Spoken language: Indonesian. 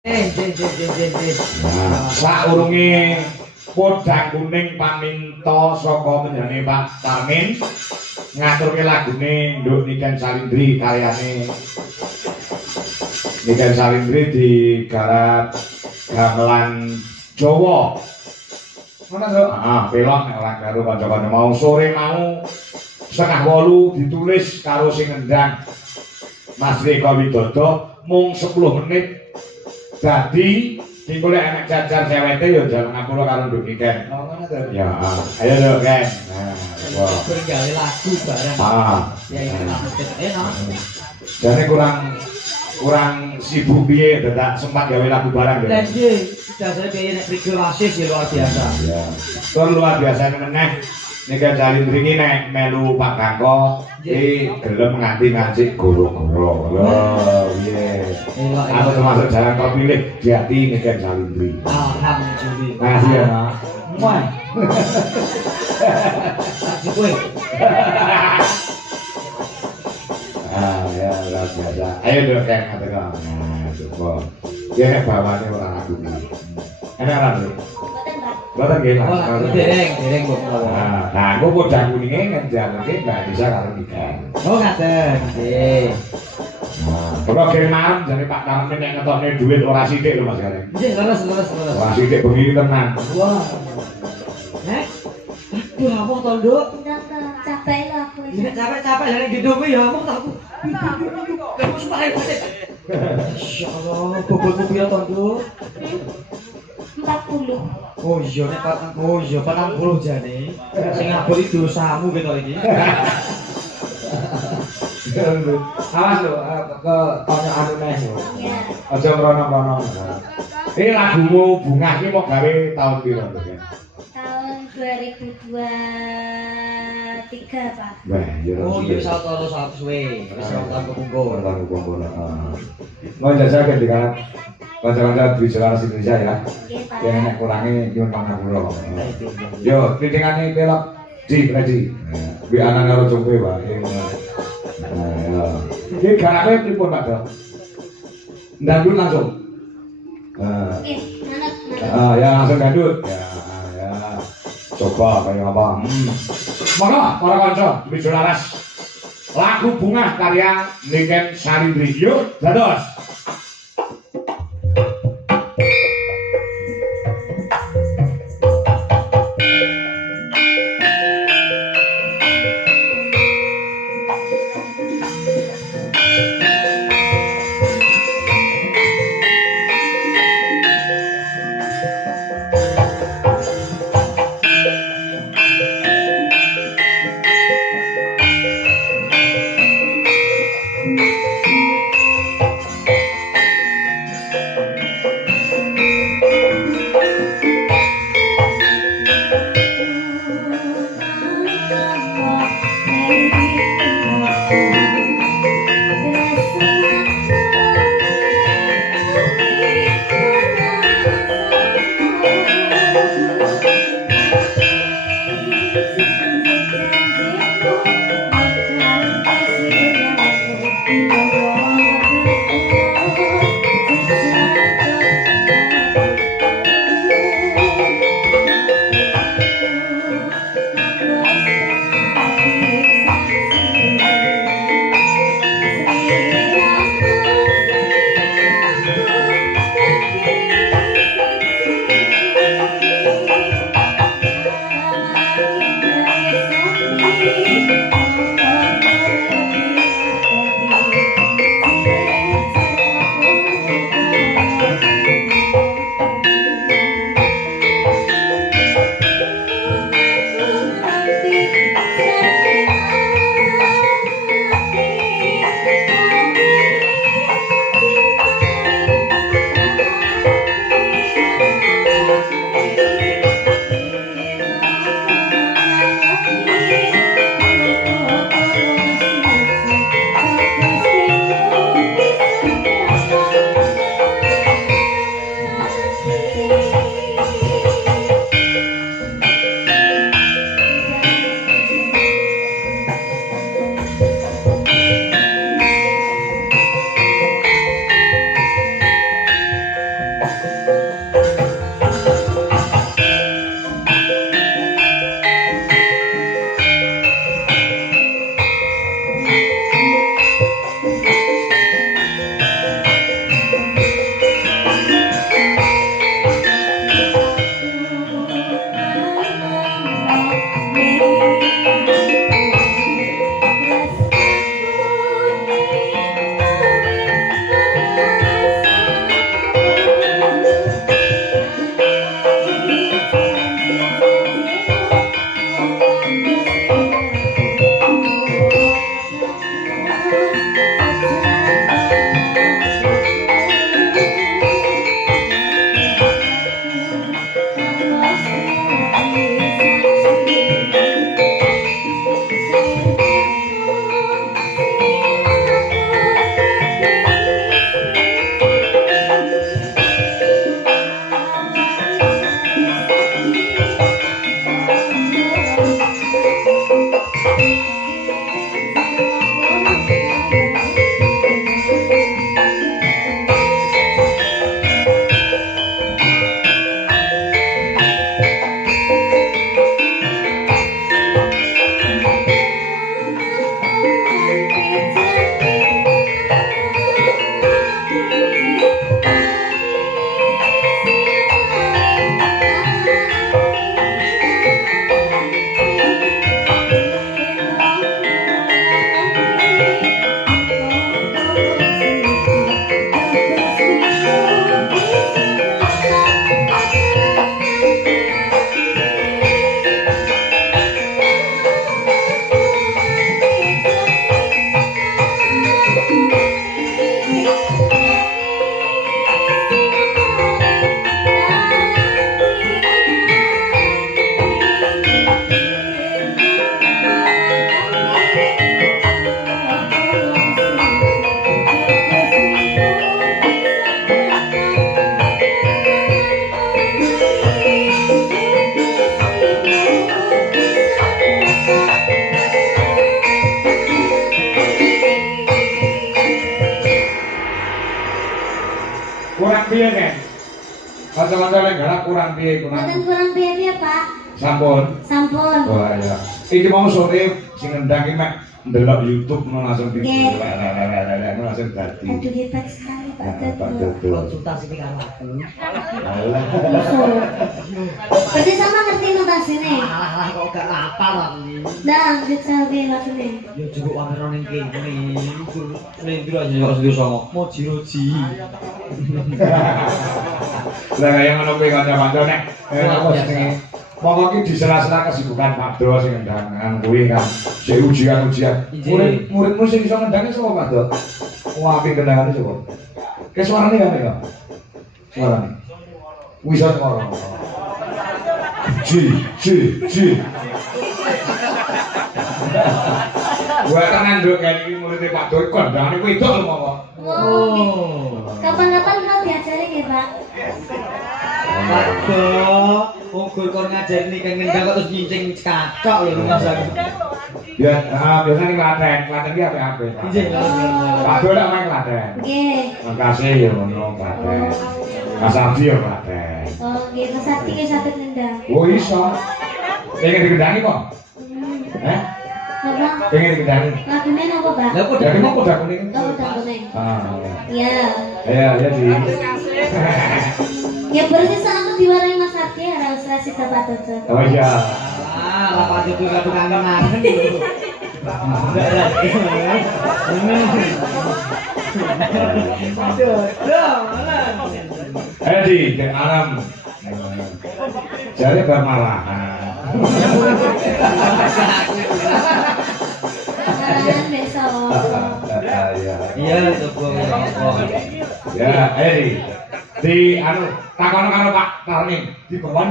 Nah, saurunge podang kuning paminta saka menjane Pak Tarmin ngaturke lagune Nduk Niken Salindri karyane Niken Salindri digarap gamelan Jawa. Mana to? Pelok nek ora karo kanca-kanca mau sore mau 7:30 ditulis karo sing ngendang Mas Rika Widodo mung 10 menit. Dadi dingolek enek jajar cewete ya jalan ngapura karo Nduk Niken. Oh, ngono to. Ya, ayo lho, Ken. Nah, wah. Bergawe lagu bareng. Ya iki enak. Jane kurang sibuk piye dadak sempat gawe lagu bareng ya. Lah nggih, dasare piye nek regulasi ya luar biasa. Ya. Tur luar biasa meneh. Niken Salindri iki nek melu Pak Bangko iki gelem nganti goro-goro. Lho, piye. Aku termasuk jalan terpilih di hati Niken Salindri. Alhamdulillah. Makasih ya, Mas. Muai. Kowe. Ya, luar biasa. Ayo dong kayak ngatur. Nah, coba. Dia nek bawane ora lagu iki. Enak ora, Bro? Boten nggih, Mas. Oh, dereng kok. Nah, aku podang kuninge ngenjalke Mbak Nisa karo Niken. Oh, ngaten. Nggih. Kalau kemarin jadi Pak Tarmin yang ngetoknya duit ora sithik lho Mas Gareng. Nggih, leres. Ora sithik bengi tenan. Wah. Aduh, apa to, Nduk? Capek lah aku. Nek capek-capek lha ning gendong ya apa tak aku. Kamu sumpah ya. Insyaallah, bobotmu piro to, Nduk? 40. Oh iya nek patang 40 jane. Sing ngaburi dosamu gitu iki. Awas lho, ke tanya anu neh lho. Iya. Aja mrono-mrono. Ini lagumu Bunga iki mau gawe tahun piro to, Ken? Tahun 2023, Pak. Wah, ya. Oh iya satu suwe. Wis tahun kepungkur. Tahun kepungkur. Mau jajal kan dengan kanca-kanca di Jelaras Indonesia ya. Nggih, Pak. Yang nek kurangi nyuwun pangapura. Yo, titingannya pelok di Predi. Bi anak karo jongke wae. Nah, ya. Iki garape pripun Pak Dok? Ndandut langsung. Oke, manut. Ya langsung dandut. Ya. Coba kayak apa? Monggo para kanca di Jelaras. Lagu Bunga karya Niken Salindri. Yuk, dados. kurang piye nek? Kanca-kanca nek garap kurang piye kurang. Mboten kurang piye-piye, Pak. Sampun. Sampun. Wah ya. Iki mau sore sing ngendang iki mek ndelok YouTube langsung Nggih. langsung dadi. Aduh hebat sekali, Pak Pak Dodo. Dodo. Konsultasi karo aku. Alah. Berarti sama ngerti notasine. Alah kok gak apal aku. Ndang, bisa piye langsune. Ya cukup wamero ning kene. Lendro aja kok sendiri songo. Moji-moji. Lah kaya ngono kuwi kanca-kanca nek apa jenenge? Monggo ki disela-sela kesibukan Pak Do sing ngendangan kuwi kan. Sik ujian-ujian. Murid-muridmu sing iso ngendangi sapa Pak Do? Wah, apik kendangane sapa? Ke suarane kan ya? Suarane. Wis suara. Ji. Gua tenan nduk kene iki murid Pak Do kandangane wedok lho monggo. Oh. Kapan-kapan kalau diajari nggih, Pak? Waduh, ukur kon ngajari nih kan ngendang kok terus nyincing cacok lho ngrasake. Ya, biasa ning Klaten. Klaten ki apik-apik. Nggih, Pak Do lek main Klaten. Nggih. Makasih ya ngono Klaten. Mas Abdi ya Klaten. Oh, nggih, Mas Sakti ki saged nendang. Oh iso. Pengen digendangi kok? Eh? Napa? Pengen digendangi? Lagune napa, Pak? Lah kok Jadi mau kuda kuning? Oh, udah kuning. Ah, Iya. ya sih. Ya berarti sama diwarai Mas Sakti harus rasi Pak Dodo. Oh iya. lah Pak Dodo kadung kangen-kangen lho. Di alam. Jadi bermarahan. Kalian besok. Iya, coba Ya, di anu takono karo Pak Tarning di bawah